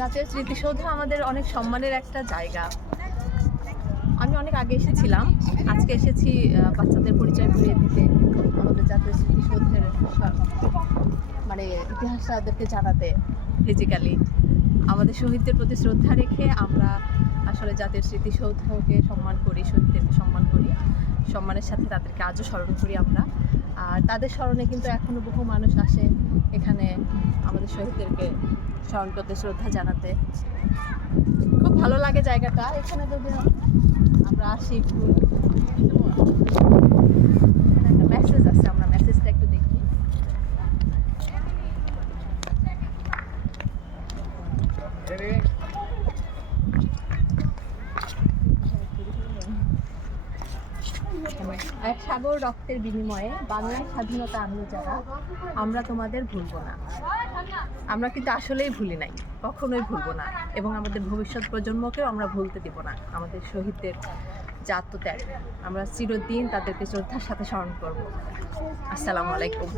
জাতীয় স্মৃতিসৌধ আমাদের অনেক সম্মানের একটা জায়গা। আমি অনেক আগে এসেছিলাম, আজকে এসেছি বাচ্চাদের পরিচয় করিয়ে দিতে, আমাদের জাতীয় স্মৃতিসৌধের মানে ইতিহাসটা ওদেরকে জানাতে। ফিজিক্যালি আমাদের শহীদদের প্রতি শ্রদ্ধা রেখে আমরা আসলে জাতীয় স্মৃতিসৌধকে সম্মান করি, শহীদদেরকে সম্মান করি, সম্মানের সাথে তাদেরকে আজও স্মরণ করি আমরা। আর তাদের স্মরণে কিন্তু এখনও বহু মানুষ আসে এখানে আমাদের শহীদদেরকে স্মরণ করতে, শ্রদ্ধা জানাতে। খুব ভালো লাগে জায়গাটা। এখানে যদি আমরা আসি একটু, একটা মেসেজ আছে, আমরা মেসেজটা একটু দেখি। এক সাগর রক্তের বিনিময়ে বাংলার স্বাধীনতা আনলো যারা, আমরা তোমাদের ভুলবো না। আমরা কিন্তু আসলেই ভুলি নাই, কখনোই ভুলবো না, এবং আমাদের ভবিষ্যৎ প্রজন্মকেও আমরা ভুলতে দিব না। আমাদের শহীদদের যে আত্মত্যাগ, আমরা চিরদিন তাদেরকে শ্রদ্ধার সাথে স্মরণ করব। আসসালামু আলাইকুম।